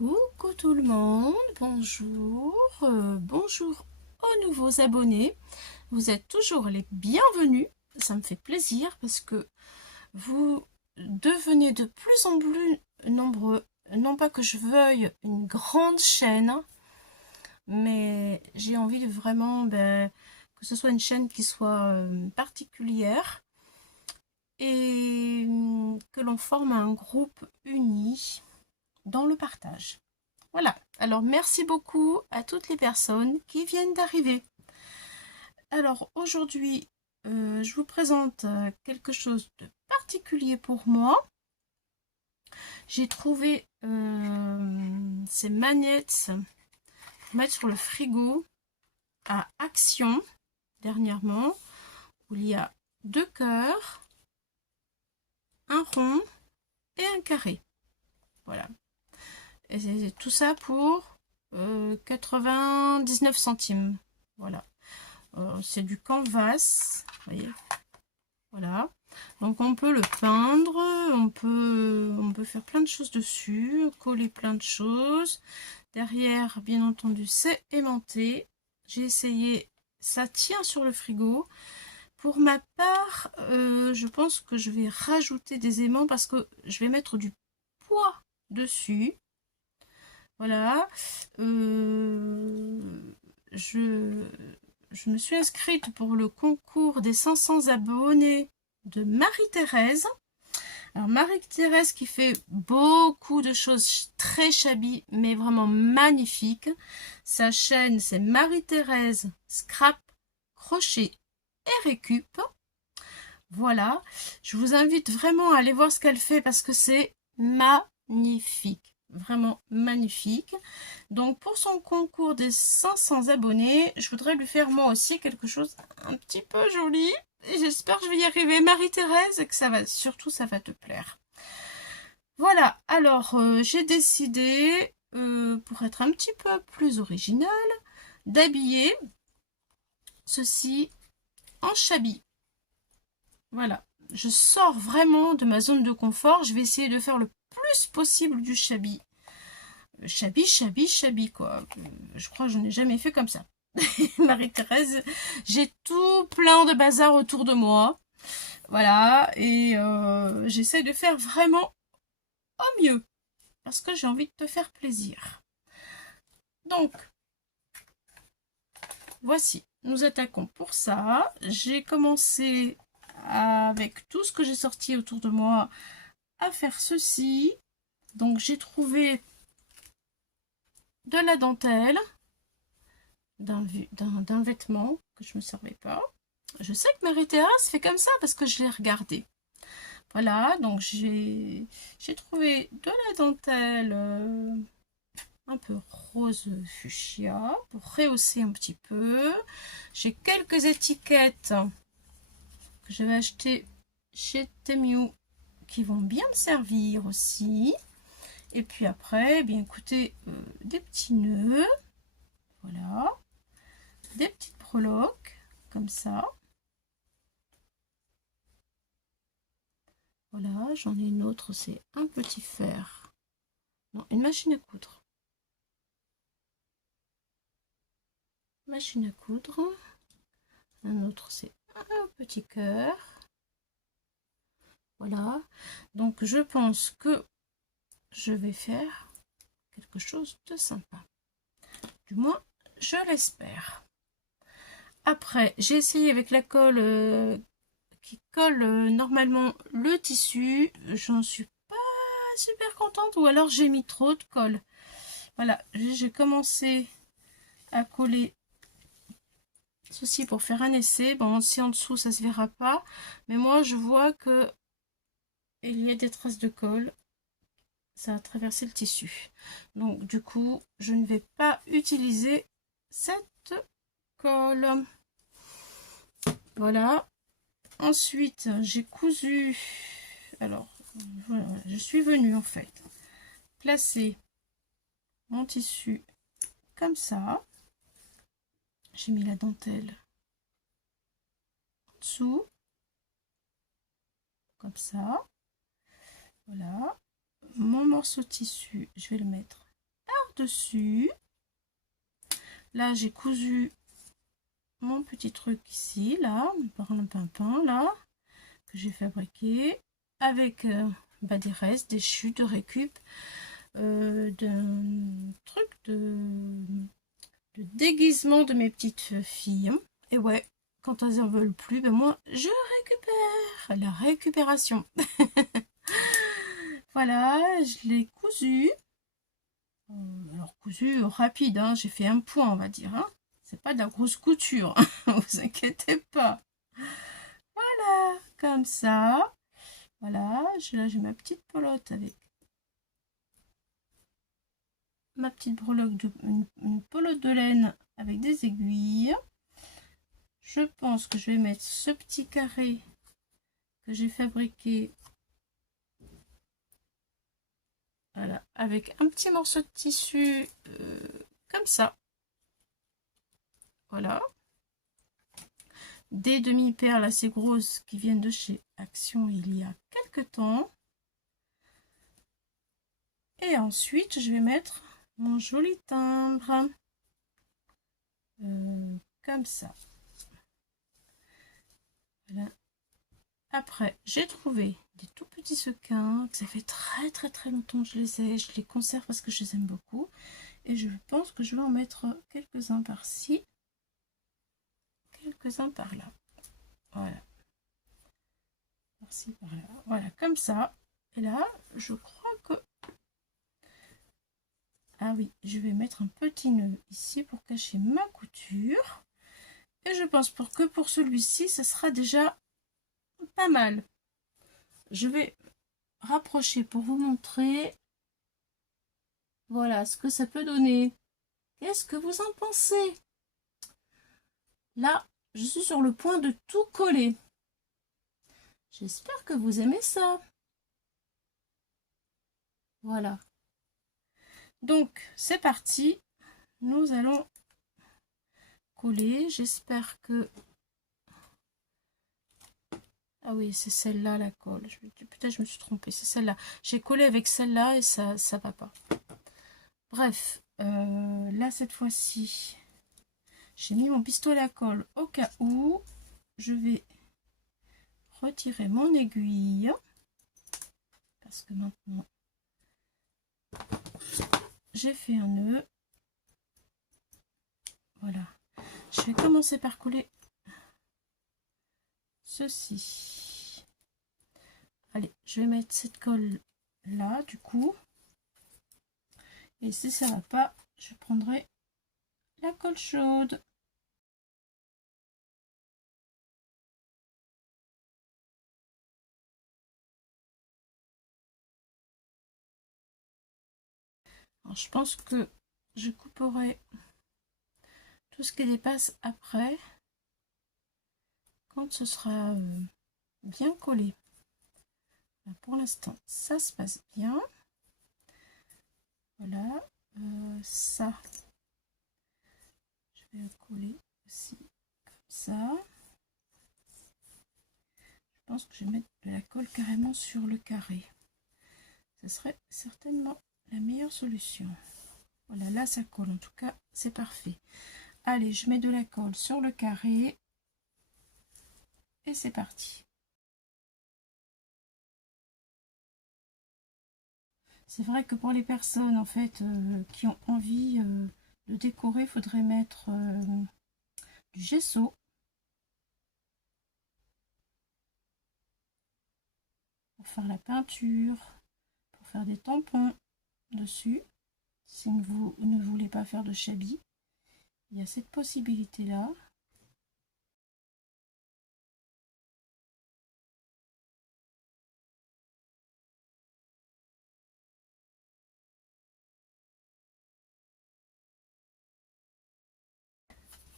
Coucou tout le monde, bonjour, bonjour aux nouveaux abonnés. Vous êtes toujours les bienvenus, ça me fait plaisir parce que vous devenez de plus en plus nombreux. Non pas que je veuille une grande chaîne, mais j'ai envie de vraiment que ce soit une chaîne qui soit particulière et que l'on forme un groupe uni dans le partage. Voilà, alors merci beaucoup à toutes les personnes qui viennent d'arriver. Alors aujourd'hui, je vous présente quelque chose de particulier pour moi. J'ai trouvé ces manettes pour mettre sur le frigo à Action dernièrement, où il y a 2 cœurs, un rond et un carré. Voilà. Et c'est tout ça pour 99 centimes. Voilà. C'est du canvas, vous voyez. Voilà. Donc on peut le peindre, on peut faire plein de choses dessus, coller plein de choses. Derrière, bien entendu, c'est aimanté. J'ai essayé, ça tient sur le frigo. Pour ma part, je pense que je vais rajouter des aimants parce que je vais mettre du poids dessus. Voilà. Je me suis inscrite pour le concours des 500 abonnés de Marie-Thérèse. Alors Marie-Thérèse qui fait beaucoup de choses très shabby, mais vraiment magnifiques. Sa chaîne, c'est Marie-Thérèse Scrap, Crochet et Récup. Voilà, je vous invite vraiment à aller voir ce qu'elle fait parce que c'est magnifique. Vraiment magnifique. Donc pour son concours des 500 abonnés, je voudrais lui faire moi aussi quelque chose un petit peu joli. Et j'espère que je vais y arriver, Marie-Thérèse, et que ça va, surtout ça va te plaire. Voilà, alors j'ai décidé, pour être un petit peu plus original, d'habiller ceci en shabby. Voilà, je sors vraiment de ma zone de confort, je vais essayer de faire le plus possible du shabby. Shabby, quoi. Je crois que je n'ai jamais fait comme ça. Marie-Thérèse, j'ai tout plein de bazar autour de moi. Voilà, et j'essaye de faire vraiment au mieux. Parce que j'ai envie de te faire plaisir. Donc, voici, nous attaquons pour ça. J'ai commencé avec tout ce que j'ai sorti autour de moi à faire ceci. Donc, j'ai trouvé de la dentelle, d'un vêtement que je ne me servais pas. Je sais que Marie-Thérèse fait comme ça parce que je l'ai regardé. Voilà, donc j'ai trouvé de la dentelle un peu rose fuchsia pour rehausser un petit peu. J'ai quelques étiquettes que j'avais achetées chez Temu qui vont bien me servir aussi. Et puis après, eh bien écoutez, des petits nœuds, voilà, des petites breloques comme ça. Voilà, j'en ai une autre, c'est un petit fer. Non, une machine à coudre. Machine à coudre. Un autre, c'est un petit cœur. Voilà. Donc, je pense que je vais faire quelque chose de sympa. Du moins, je l'espère. Après, j'ai essayé avec la colle qui colle normalement le tissu. J'en suis pas super contente ou alors j'ai mis trop de colle. Voilà, j'ai commencé à coller ceci pour faire un essai. Bon, si en dessous ça se verra pas, mais moi je vois que il y a des traces de colle. Ça a traversé le tissu. Donc du coup, je ne vais pas utiliser cette colle. Voilà. Ensuite, j'ai cousu. Alors, voilà, je suis venue en fait placer mon tissu comme ça. J'ai mis la dentelle en dessous, comme ça. Voilà. Mon morceau de tissu, je vais le mettre par-dessus. Là, j'ai cousu mon petit truc ici, là, mon pimpin, là, que j'ai fabriqué avec des restes, des chutes de récup, d'un truc de déguisement de mes petites filles. Et ouais, quand elles en veulent plus, ben moi, je récupère. La récupération. Voilà, je l'ai cousu. Alors, cousu rapide, hein, j'ai fait un point, on va dire. Hein. C'est pas de la grosse couture, ne vous inquiétez pas. Voilà, comme ça. Voilà, là j'ai ma petite pelote avec ma petite breloque une pelote de laine avec des aiguilles. Je pense que je vais mettre ce petit carré que j'ai fabriqué, voilà, avec un petit morceau de tissu comme ça. Voilà. Des demi-perles assez grosses qui viennent de chez Action il y a quelques temps. Et ensuite, je vais mettre mon joli timbre. Comme ça. Voilà. Après, j'ai trouvé des tout petits sequins, que ça fait très longtemps que je les ai. Je les conserve parce que je les aime beaucoup. Et je pense que je vais en mettre quelques-uns par-ci, quelques-uns par-là. Voilà. Par-ci, par-là. Voilà, comme ça. Et là, je crois que... Ah oui, je vais mettre un petit nœud ici pour cacher ma couture. Et je pense que pour celui-ci, ce sera déjà pas mal. Je vais rapprocher pour vous montrer, voilà, ce que ça peut donner. Qu'est-ce que vous en pensez? Là, je suis sur le point de tout coller. J'espère que vous aimez ça. Voilà. Donc, c'est parti. Nous allons coller. J'espère que... Ah oui, c'est celle-là la colle. Peut-être je me suis trompée. C'est celle-là. J'ai collé avec celle-là et ça va pas. Bref, là, cette fois-ci, j'ai mis mon pistolet à colle au cas où. Je vais retirer mon aiguille. Parce que maintenant, j'ai fait un nœud. Voilà. Je vais commencer par coller ceci. Allez, je vais mettre cette colle là, du coup. Et si ça va pas, je prendrai la colle chaude. Alors, je pense que je couperai tout ce qui dépasse après, quand ce sera bien collé. Là, pour l'instant, ça se passe bien. Voilà, ça, je vais le coller aussi comme ça. Je pense que je vais mettre de la colle carrément sur le carré. Ce serait certainement la meilleure solution. Voilà, là ça colle, en tout cas, c'est parfait. Allez, je mets de la colle sur le carré. Et c'est parti. C'est vrai que pour les personnes en fait qui ont envie de décorer, il faudrait mettre du gesso. Pour faire la peinture, pour faire des tampons dessus. Si vous ne voulez pas faire de chablis, il y a cette possibilité là.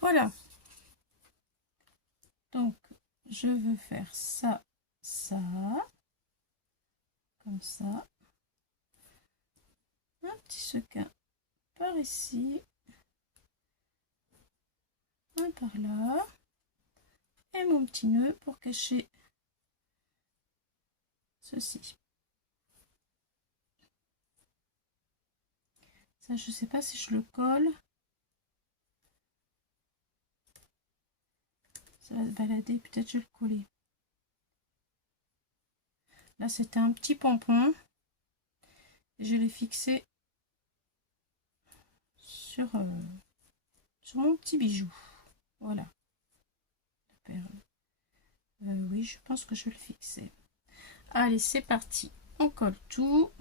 Voilà. Donc, je veux faire ça, ça, comme ça. Un petit sequin par ici, un par là. Et mon petit nœud pour cacher ceci. Ça, je sais pas si je le colle. Ça va se balader, peut-être je vais le coller. Là, c'était un petit pompon. Je l'ai fixé sur mon petit bijou. Voilà. Oui, je pense que je vais le fixer. Allez, c'est parti. On colle tout.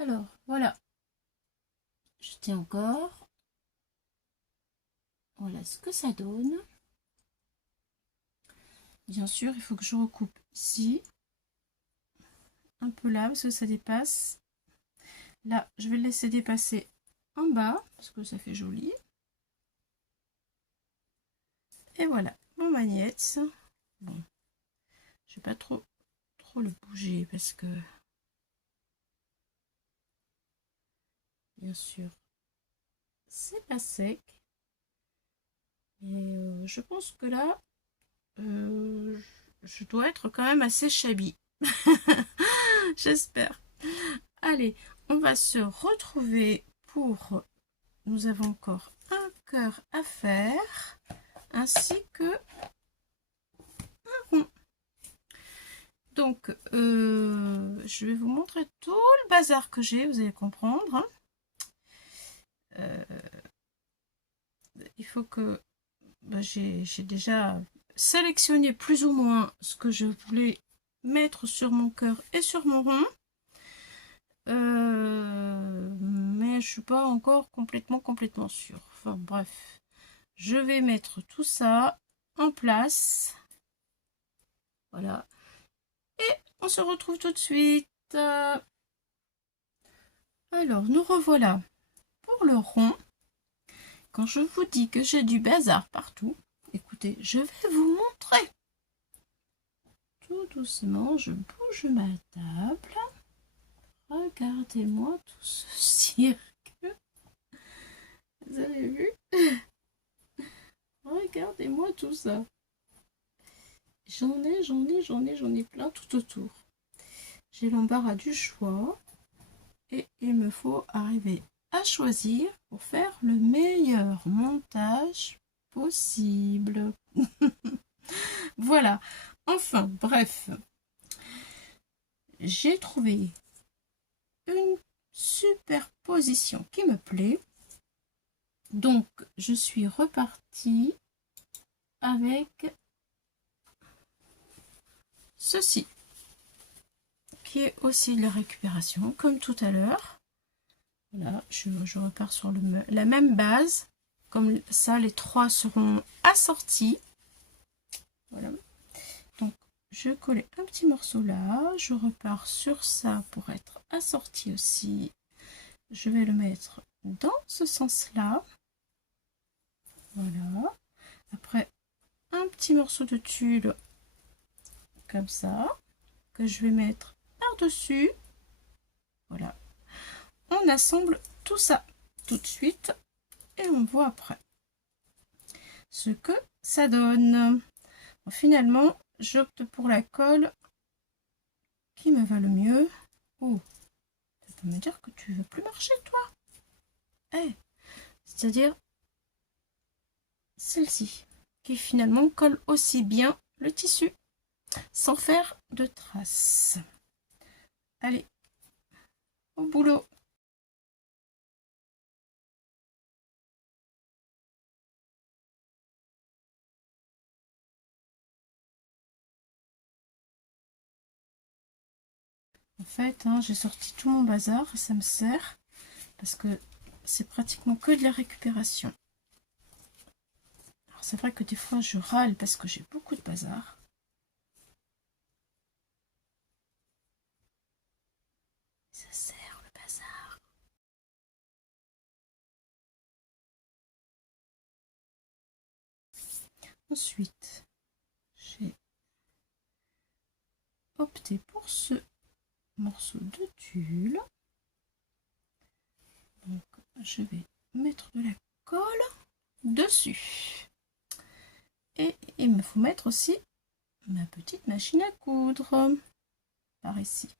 Alors, voilà. Je tiens encore. Voilà ce que ça donne. Bien sûr, il faut que je recoupe ici. Un peu là, parce que ça dépasse. Là, je vais le laisser dépasser en bas, parce que ça fait joli. Et voilà, mon magnète. Bon, je vais pas trop le bouger, parce que... Bien sûr, c'est pas sec. Et je pense que là, je dois être quand même assez shabby. J'espère. Allez, on va se retrouver pour... Nous avons encore un cœur à faire, ainsi que un rond. Donc, je vais vous montrer tout le bazar que j'ai, vous allez comprendre. Hein. Il faut que... j'ai déjà sélectionné plus ou moins ce que je voulais mettre sur mon cœur et sur mon rond. Mais je suis pas encore complètement sûre. Enfin bref, je vais mettre tout ça en place. Voilà. Et on se retrouve tout de suite. Alors, nous revoilà pour le rond. Quand je vous dis que j'ai du bazar partout, écoutez, je vais vous montrer. Tout doucement, je bouge ma table. Regardez-moi tout ce cirque. Vous avez vu? Regardez-moi tout ça. J'en ai plein tout autour. J'ai l'embarras du choix et il me faut arriver à choisir pour faire le meilleur montage possible. Voilà. Enfin, bref. J'ai trouvé une superposition qui me plaît. Donc, je suis repartie avec ceci, qui est aussi de la récupération, comme tout à l'heure. Voilà, je repars sur la même base. Comme ça, les trois seront assortis. Voilà. Donc, je colle un petit morceau là. Je repars sur ça pour être assorti aussi. Je vais le mettre dans ce sens-là. Voilà. Après, un petit morceau de tulle comme ça, que je vais mettre par-dessus. Voilà. On assemble tout ça tout de suite et on voit après ce que ça donne. Bon, finalement, j'opte pour la colle qui me va le mieux. Oh, tu peux me dire que tu veux plus marcher, toi? Eh, c'est-à-dire celle-ci, qui finalement colle aussi bien le tissu, sans faire de traces. Allez, au boulot! En fait, hein, j'ai sorti tout mon bazar, ça me sert, parce que c'est pratiquement que de la récupération. Alors c'est vrai que des fois je râle parce que j'ai beaucoup de bazar. Ça sert le bazar. Ensuite, j'ai opté pour ce morceau de tulle. Donc je vais mettre de la colle dessus. Et il me faut mettre aussi ma petite machine à coudre par ici.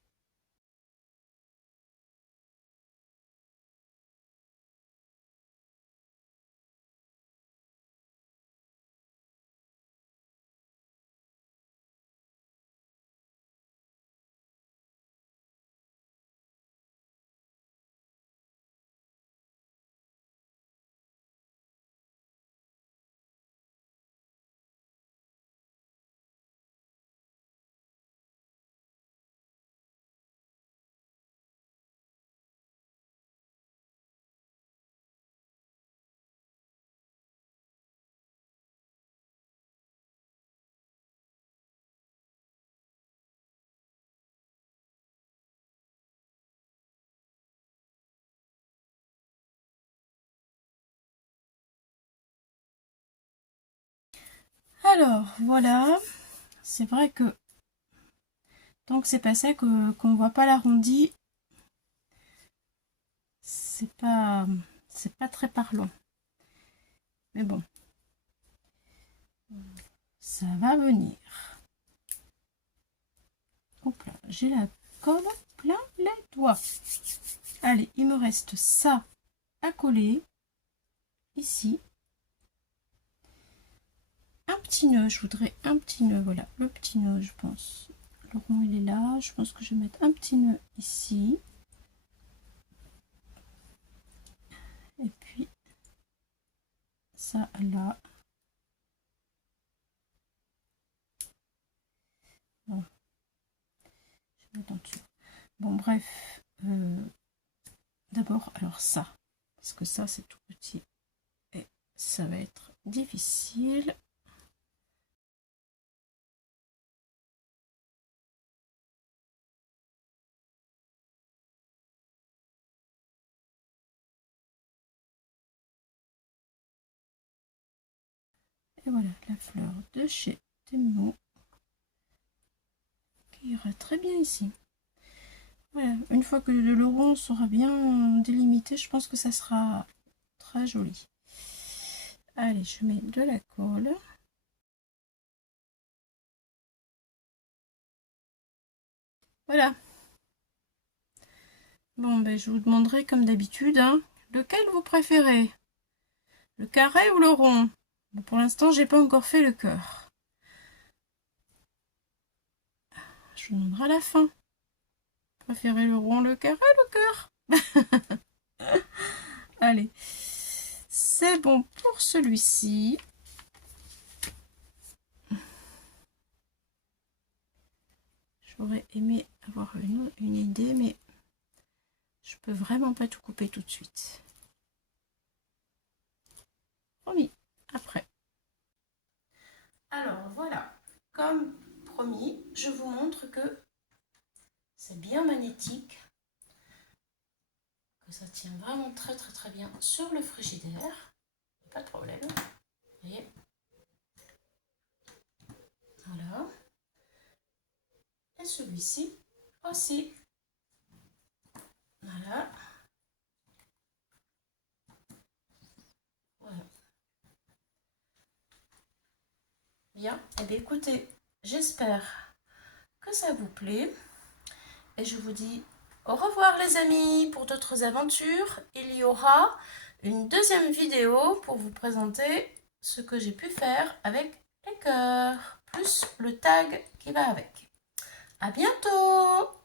Alors voilà, c'est vrai que tant que c'est pas ça qu'on voit pas l'arrondi, c'est pas très parlant. Mais bon, ça va venir. Hop là, j'ai la colle plein les doigts. Allez, il me reste ça à coller ici. Un petit nœud, je voudrais un petit nœud, voilà, le petit nœud, je pense. Le rond il est là, je pense que je vais mettre un petit nœud ici. Et puis ça là. Bon. Je vais mettre en dessous. Bon bref, d'abord alors ça, parce que ça c'est tout petit et ça va être difficile. Et voilà la fleur de chez Temu qui ira très bien ici. Voilà, une fois que le rond sera bien délimité, je pense que ça sera très joli. Allez, je mets de la colle. Voilà. Bon, ben, je vous demanderai comme d'habitude, hein, lequel vous préférez, le carré ou le rond. Bon, pour l'instant, j'ai pas encore fait le cœur. Je vous demanderai à la fin. Préférez le rond, le carré, le cœur. Allez, c'est bon pour celui-ci. J'aurais aimé avoir une idée, mais je peux vraiment pas tout couper tout de suite. Promis, après. Alors voilà, comme promis, je vous montre que c'est bien magnétique, que ça tient vraiment très bien sur le frigidaire. Pas de problème. Vous voyez. Voilà. Et celui-ci aussi. Voilà. Voilà. Bien. Et bien écoutez, j'espère que ça vous plaît. Et je vous dis au revoir les amis pour d'autres aventures. Il y aura une deuxième vidéo pour vous présenter ce que j'ai pu faire avec les cœurs, plus le tag qui va avec. À bientôt!